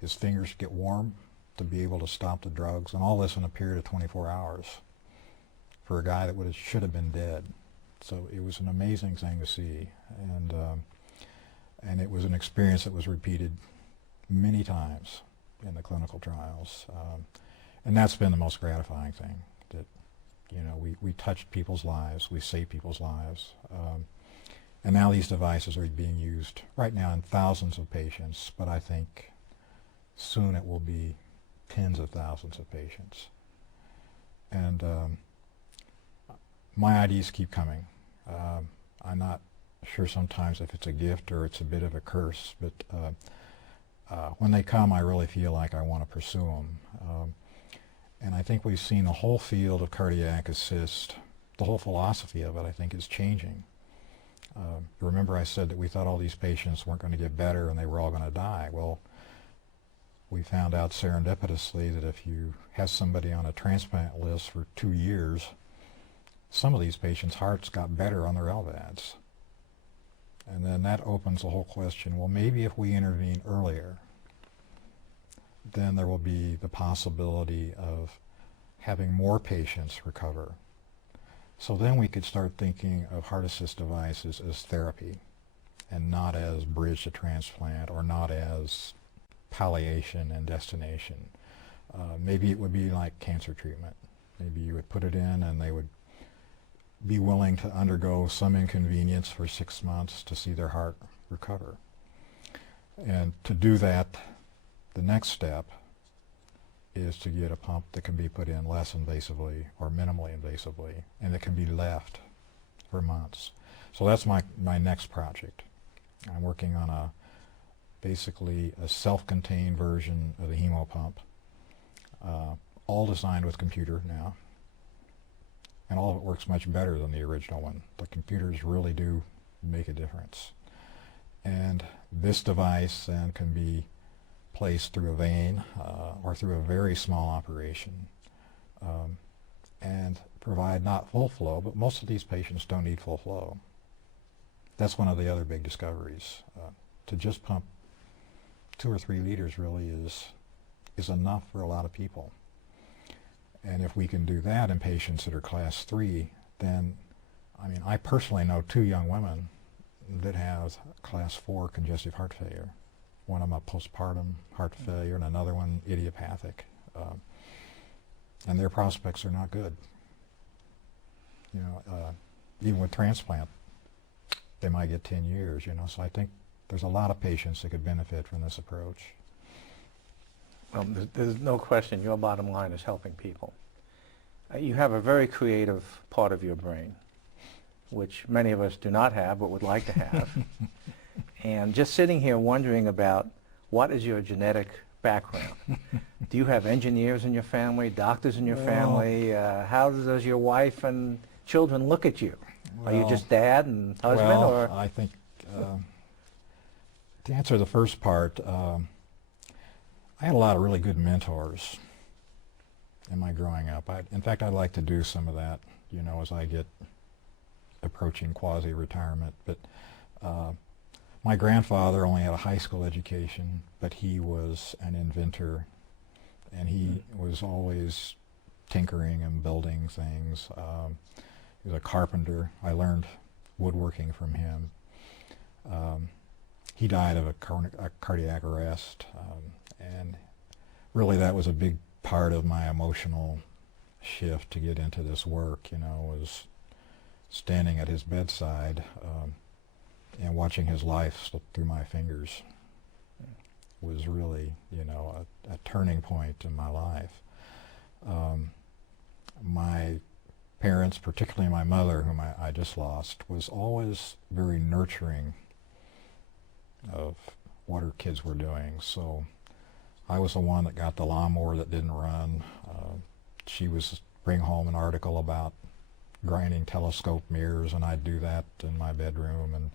his fingers get warm to be able to stop the drugs, and all this in a period of 24 hours for a guy that should have been dead. So it was an amazing thing to see, and it was an experience that was repeated many times in the clinical trials, and that's been the most gratifying thing, that we touched people's lives, we saved people's lives, and now these devices are being used right now in thousands of patients, but I think soon it will be tens of thousands of patients. And my ideas keep coming. I'm not sure sometimes if it's a gift or it's a bit of a curse, but when they come, I really feel like I want to pursue them. And I think we've seen the whole field of cardiac assist, the whole philosophy of it, I think, is changing. Remember I said that we thought all these patients weren't going to get better and they were all going to die. Well, we found out serendipitously that if you have somebody on a transplant list for 2 years, some of these patients' hearts got better on their LVADs. And then that opens the whole question, well, maybe if we intervene earlier, then there will be the possibility of having more patients recover. So then we could start thinking of heart assist devices as therapy and not as bridge to transplant or not as palliation and destination. Maybe it would be like cancer treatment. Maybe you would put it in and they would be willing to undergo some inconvenience for 6 months to see their heart recover. And to do that, the next step is to get a pump that can be put in less invasively or minimally invasively, and that can be left for months. So that's my next project. I'm working on basically a self-contained version of the hemo pump, all designed with computer now, and all of it works much better than the original one. The computers really do make a difference. And this device then can be placed through a vein or through a very small operation and provide not full flow, but most of these patients don't need full flow. That's one of the other big discoveries. To just pump 2 or 3 liters really is enough for a lot of people. And if we can do that in patients that are class 3, then, I mean, I personally know 2 young women that have class 4 congestive heart failure. One of them a postpartum heart failure and another one idiopathic. And their prospects are not good. Even with transplant, they might get 10 years, so I think there's a lot of patients that could benefit from this approach. Well, there's no question your bottom line is helping people. You have a very creative part of your brain, which many of us do not have but would like to have. And just sitting here wondering about what is your genetic background. Do you have engineers in your family, doctors in your family? How does your wife and children look at you? Are you just dad and husband? Well, or? I think to answer the first part, I had a lot of really good mentors in my growing up. In fact, I'd like to do some of that, as I get approaching quasi-retirement. But my grandfather only had a high school education, but he was an inventor, and he was always tinkering and building things. He was a carpenter. I learned woodworking from him. He died of a cardiac arrest, and really that was a big part of my emotional shift to get into this work, was standing at his bedside and watching his life slip through my fingers was really, a turning point in my life. My parents, particularly my mother, whom I just lost, was always very nurturing of what her kids were doing. So I was the one that got the lawnmower that didn't run. She was bring home an article about grinding telescope mirrors, and I'd do that in my bedroom. And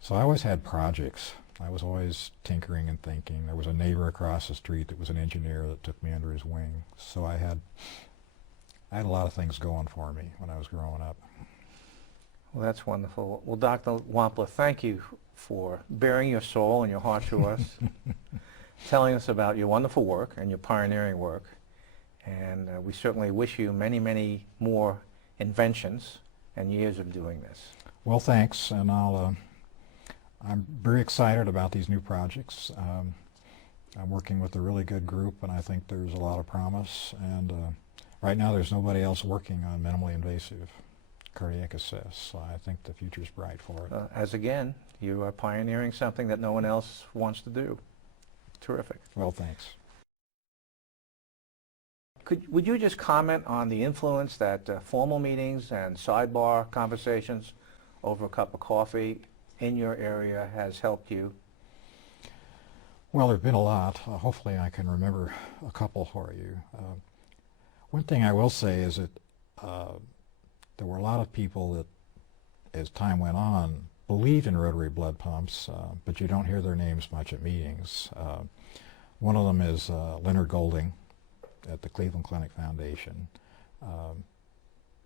so I always had projects. I was always tinkering and thinking. There was a neighbor across the street that was an engineer that took me under his wing. So I had a lot of things going for me when I was growing up. Well, that's wonderful. Well, Dr. Wampler, thank you for bearing your soul and your heart to us. telling us about your wonderful work and your pioneering work. And we certainly wish you many, many more inventions and years of doing this. Well, thanks, and I'm very excited about these new projects. I'm working with a really good group, and I think there's a lot of promise. And right now, there's nobody else working on minimally invasive cardiac assist, so I think the future's bright for it. As again, you are pioneering something that no one else wants to do. Terrific. Well, thanks. Would you just comment on the influence that formal meetings and sidebar conversations over a cup of coffee in your area has helped you? Well, there have been a lot. Hopefully I can remember a couple for you. One thing I will say is that there were a lot of people that, as time went on, believed in rotary blood pumps, but you don't hear their names much at meetings. One of them is Leonard Golding at the Cleveland Clinic Foundation.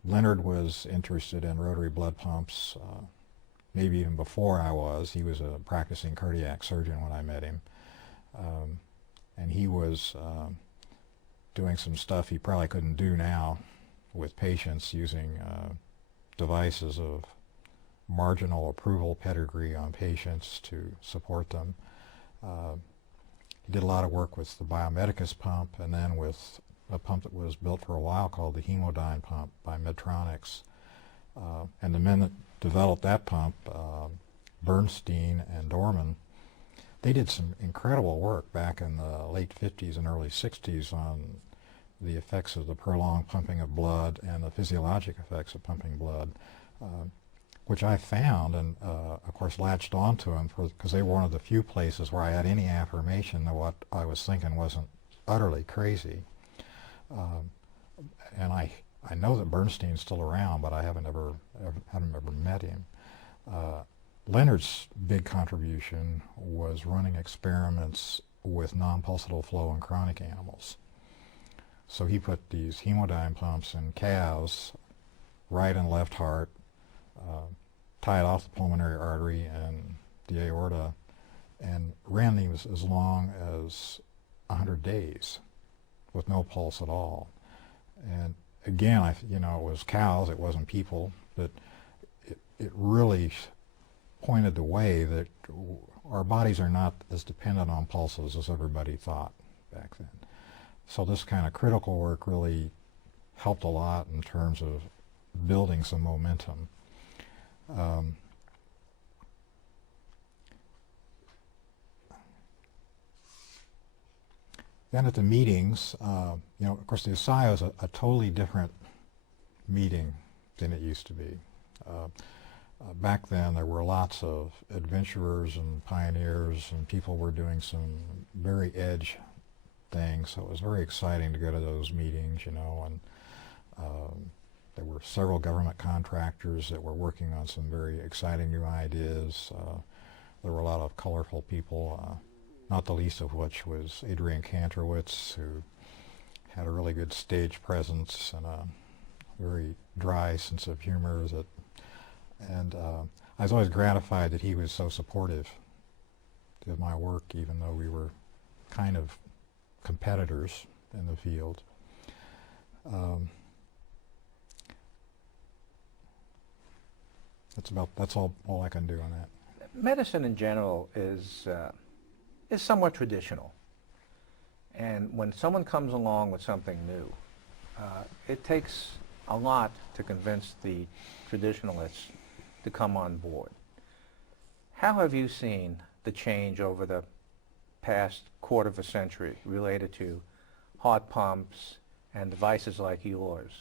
Leonard was interested in rotary blood pumps maybe even before I was. He was a practicing cardiac surgeon when I met him. And he was doing some stuff he probably couldn't do now with patients using devices of marginal approval pedigree on patients to support them. He did a lot of work with the Biomedicus pump, and then with a pump that was built for a while called the Hemodyne pump by Medtronics. And the men that developed that pump, Bernstein and Dorman, they did some incredible work back in the late 50s and early 60s on the effects of the prolonged pumping of blood and the physiologic effects of pumping blood, which I found and, of course, latched onto them because they were one of the few places where I had any affirmation that what I was thinking wasn't utterly crazy. And I know that Bernstein's still around, but I haven't ever met him. Leonard's big contribution was running experiments with non-pulsatile flow in chronic animals. So he put these Hemodyne pumps in calves, right and left heart, tied off the pulmonary artery and the aorta, and ran these as long as 100 days with no pulse at all. And again, it was cows, it wasn't people, but it really pointed the way that our bodies are not as dependent on pulses as everybody thought back then. So this kind of critical work really helped a lot in terms of building some momentum. Then at the meetings, of course the ASAIO is a totally different meeting than it used to be. Back then there were lots of adventurers and pioneers, and people were doing some very edge things, so it was very exciting to go to those meetings, and there were several government contractors that were working on some very exciting new ideas. There were a lot of colorful people, not the least of which was Adrian Kantrowitz, who had a really good stage presence and a very dry sense of humor. And I was always gratified that he was so supportive of my work, even though we were kind of competitors in the field. That's all I can do on that. Medicine in general is somewhat traditional, and when someone comes along with something new, it takes a lot to convince the traditionalists to come on board. How have you seen the change over the past quarter of a century related to heart pumps and devices like yours,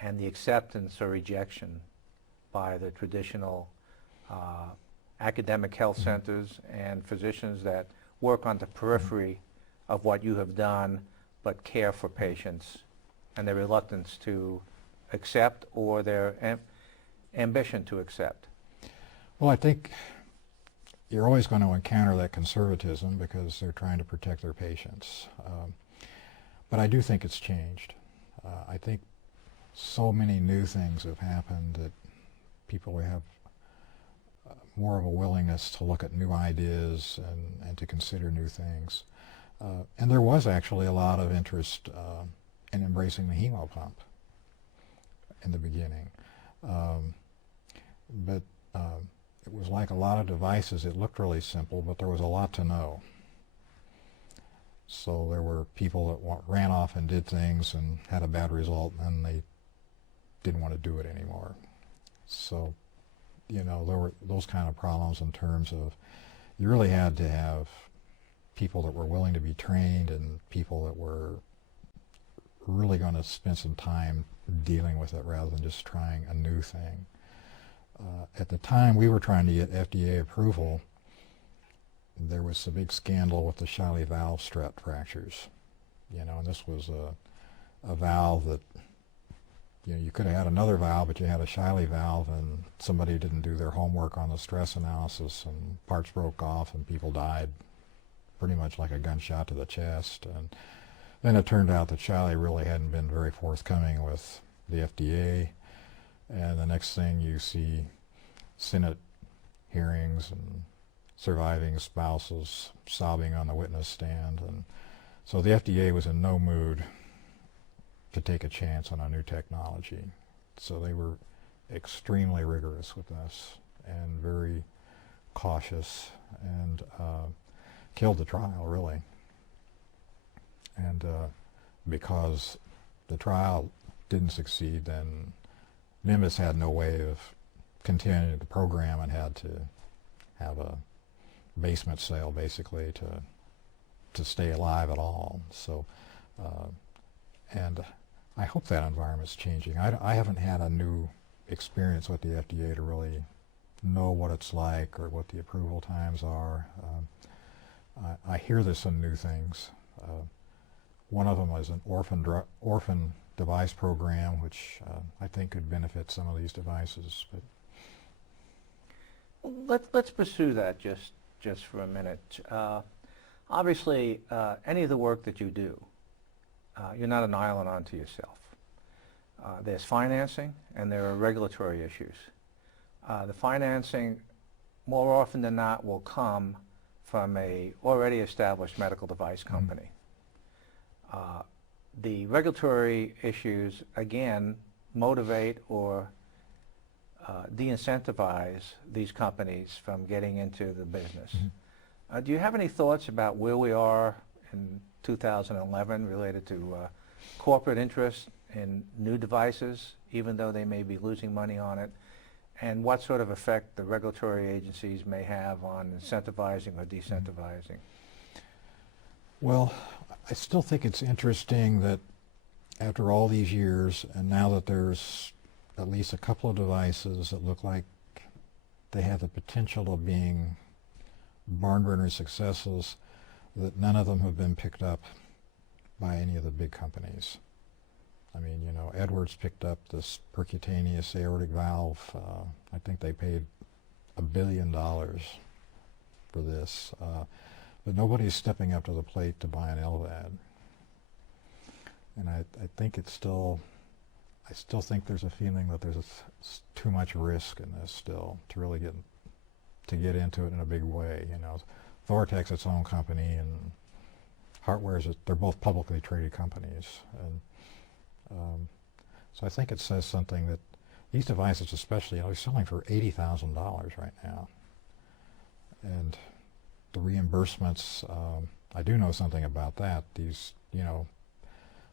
and the acceptance or rejection by the traditional academic health centers and physicians that work on the periphery of what you have done but care for patients, and their reluctance to accept or their ambition to accept? Well, I think you're always going to encounter that conservatism because they're trying to protect their patients. But I do think it's changed. I think so many new things have happened that people have more of a willingness to look at new ideas and to consider new things. And there was actually a lot of interest in embracing the hemo pump in the beginning. But it was like a lot of devices. It looked really simple, but there was a lot to know. So there were people that ran off and did things and had a bad result, and they didn't want to do it anymore. So, you know, there were those kind of problems in terms of you really had to have people that were willing to be trained and people that were really going to spend some time dealing with it rather than just trying a new thing. At the time we were trying to get FDA approval, there was a big scandal with the Shiley valve strut fractures. You know, and this was a valve that, you know, you could have had another valve, but you had a Shiley valve, and somebody didn't do their homework on the stress analysis, and parts broke off, and people died pretty much like a gunshot to the chest. And then it turned out that Shiley really hadn't been very forthcoming with the FDA, and the next thing you see Senate hearings and surviving spouses sobbing on the witness stand. And so the FDA was in no mood to take a chance on a new technology. So they were extremely rigorous with us and very cautious, and killed the trial, really. And because the trial didn't succeed, then Nimbus had no way of continuing the program and had to have a basement sale, basically, to stay alive at all. So, and I hope that environment's changing. I haven't had a new experience with the FDA to really know what it's like or what the approval times are. I hear this in new things. One of them is an orphan device program, which I think could benefit some of these devices. But Let's pursue that just for a minute. Obviously, any of the work that you do, you're not an island unto yourself. There's financing and there are regulatory issues. The financing, more often than not, will come from a already established medical device company. The regulatory issues, again, motivate or de-incentivize these companies from getting into the business. Do you have any thoughts about where we are in 2011 related to corporate interest in new devices, even though they may be losing money on it, and what sort of effect the regulatory agencies may have on incentivizing or decentivizing? Well, I still think it's interesting that after all these years, and now that there's at least a couple of devices that look like they have the potential of being barn-burner successes, that none of them have been picked up by any of the big companies. I mean, you know, Edwards picked up this percutaneous aortic valve. I think they paid $1 billion for this. But nobody's stepping up to the plate to buy an LVAD. And I think it's still, I still think there's a feeling that there's too much risk in this still to really get into it in a big way. You know, Thortec's its own company, and Heartware's, they're both publicly traded companies. And so I think it says something that these devices, especially, you know, they're selling for $80,000 right now. And the reimbursements, I do know something about that. These, you know,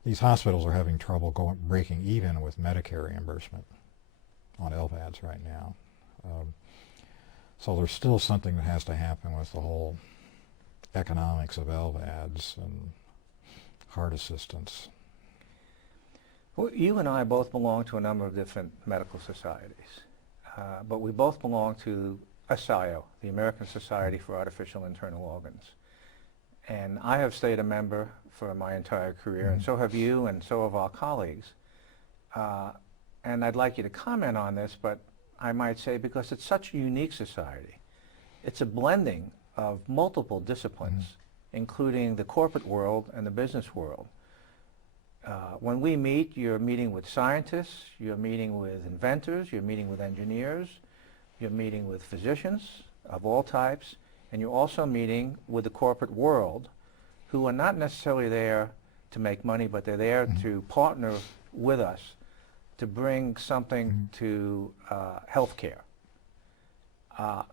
these hospitals are having trouble breaking even with Medicare reimbursement on LVADs right now. So there's still something that has to happen with the whole economics of LVADs and heart assistance. Well, you and I both belong to a number of different medical societies, but we both belong to ASAIO, the American Society for Artificial Internal Organs. And I have stayed a member for my entire career, and so have you, and so have our colleagues. And I'd like you to comment on this, but I might say because it's such a unique society. It's a blending of multiple disciplines, including the corporate world and the business world. When we meet, you're meeting with scientists, you're meeting with inventors, you're meeting with engineers, you're meeting with physicians of all types, and you're also meeting with the corporate world who are not necessarily there to make money, but they're there to partner with us to bring something to healthcare.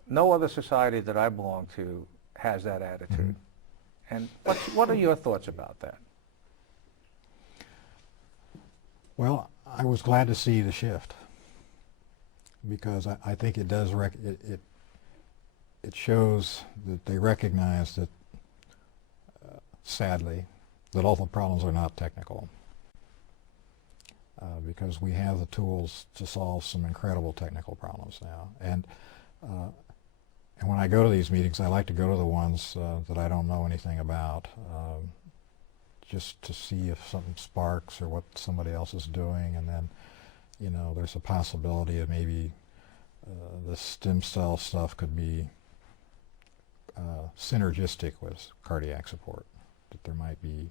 No other society that I belong to has that attitude. And what are your thoughts about that? Well, I was glad to see the shift, because I think it does it shows that they recognize that, sadly, that all the problems are not technical, because we have the tools to solve some incredible technical problems now. And when I go to these meetings, I like to go to the ones that I don't know anything about, just to see if something sparks or what somebody else is doing, and then, you know, there's a possibility of maybe the stem cell stuff could be synergistic with cardiac support, that there might be,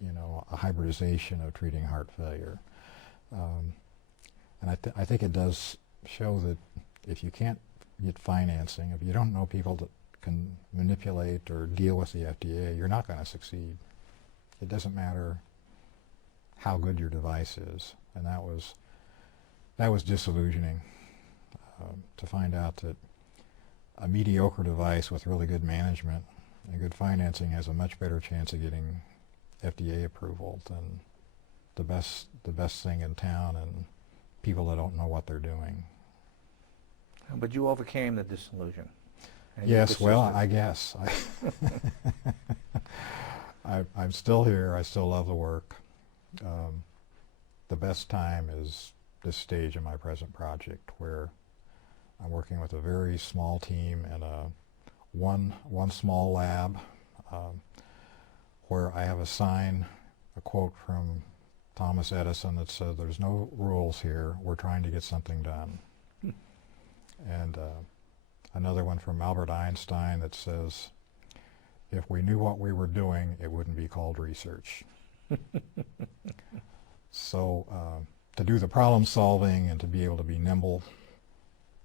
you know, a hybridization of treating heart failure. And I think it does show that if you can't get financing, if you don't know people that can manipulate or deal with the FDA, you're not going to succeed. It doesn't matter how good your device is. And that was disillusioning, to find out that a mediocre device with really good management and good financing has a much better chance of getting FDA approval than the best thing in town and people that don't know what they're doing. But you overcame the disillusion. Yes, well, I guess. I'm still here. I still love the work. The best time is this stage of my present project, where I'm working with a very small team in one small lab, where I have a quote from Thomas Edison that said, "There's no rules here. We're trying to get something done." And another one from Albert Einstein that says, "If we knew what we were doing, it wouldn't be called research." So to do the problem solving and to be able to be nimble,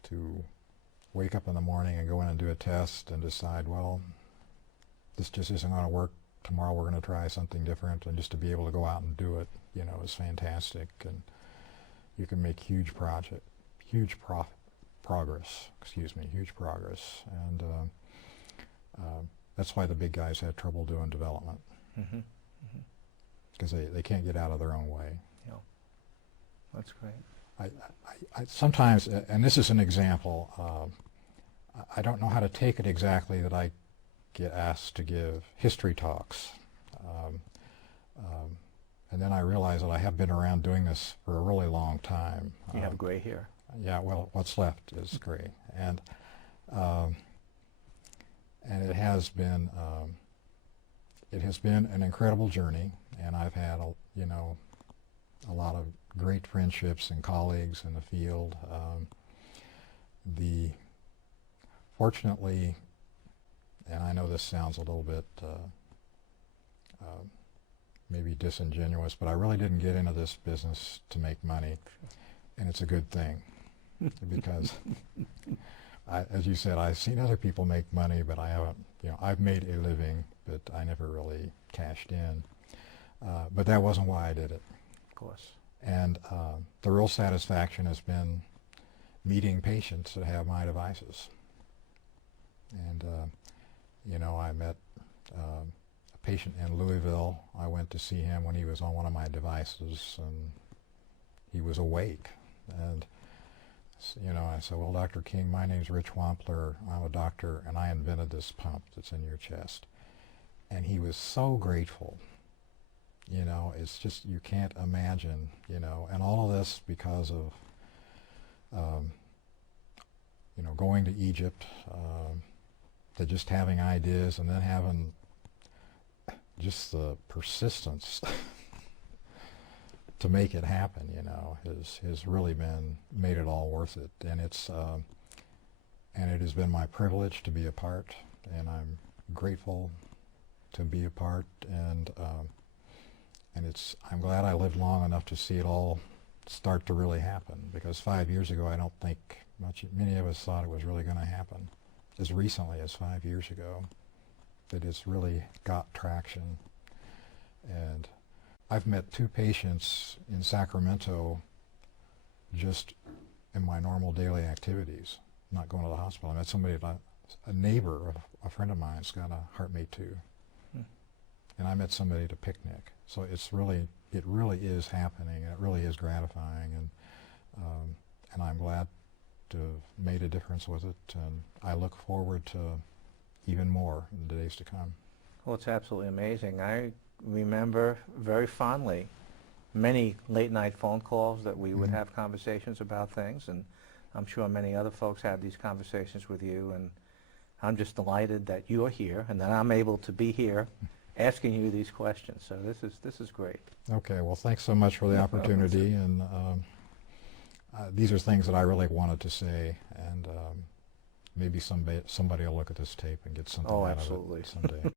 to wake up in the morning and go in and do a test and decide, well, this just isn't going to work. Tomorrow we're going to try something different, and just to be able to go out and do it, you know, is fantastic. And you can make huge progress. And that's why the big guys had trouble doing development, because they can't get out of their own way. Yeah, that's great. I sometimes, and this is an example, I don't know how to take it exactly, that I get asked to give history talks. And then I realize that I have been around doing this for a really long time. You have gray hair. Yeah, well, what's left is gray. And it has been an incredible journey, and I've had a lot of great friendships and colleagues in the field. Fortunately, and I know this sounds a little bit maybe disingenuous, but I really didn't get into this business to make money, and it's a good thing, because as you said, I've seen other people make money, but I haven't. I've made a living, but I never really cashed in. But that wasn't why I did it. Of course. And the real satisfaction has been meeting patients that have my devices. And I met a patient in Louisville. I went to see him when he was on one of my devices, and he was awake. And I said, "Well, Dr. King, my name's Rich Wampler. I'm a doctor, and I invented this pump that's in your chest." And he was so grateful. It's just, you can't imagine, and all of this because of, going to Egypt, to just having ideas, and then having just the persistence to make it happen, has really made it all worth it. And and it has been my privilege to be a part, and I'm grateful to be a part, and I'm glad I lived long enough to see it all start to really happen, because 5 years ago I don't think many of us thought it was really going to happen, as recently as 5 years ago. that it's really got traction. And I've met 2 patients in Sacramento just in my normal daily activities, not going to the hospital. I met somebody, a neighbor of a friend of mine's got a HeartMate 2. And I met somebody at a picnic. So it really is happening, and it really is gratifying, and I'm glad to have made a difference with it, and I look forward to even more in the days to come. Well, it's absolutely amazing. I remember very fondly many late-night phone calls that we would have conversations about things, and I'm sure many other folks had these conversations with you, and I'm just delighted that you're here and that I'm able to be here asking you these questions. So this is great. Okay, well, thanks so much for the opportunity, and these are things that I really wanted to say, and maybe somebody will look at this tape and get something out absolutely. of it someday.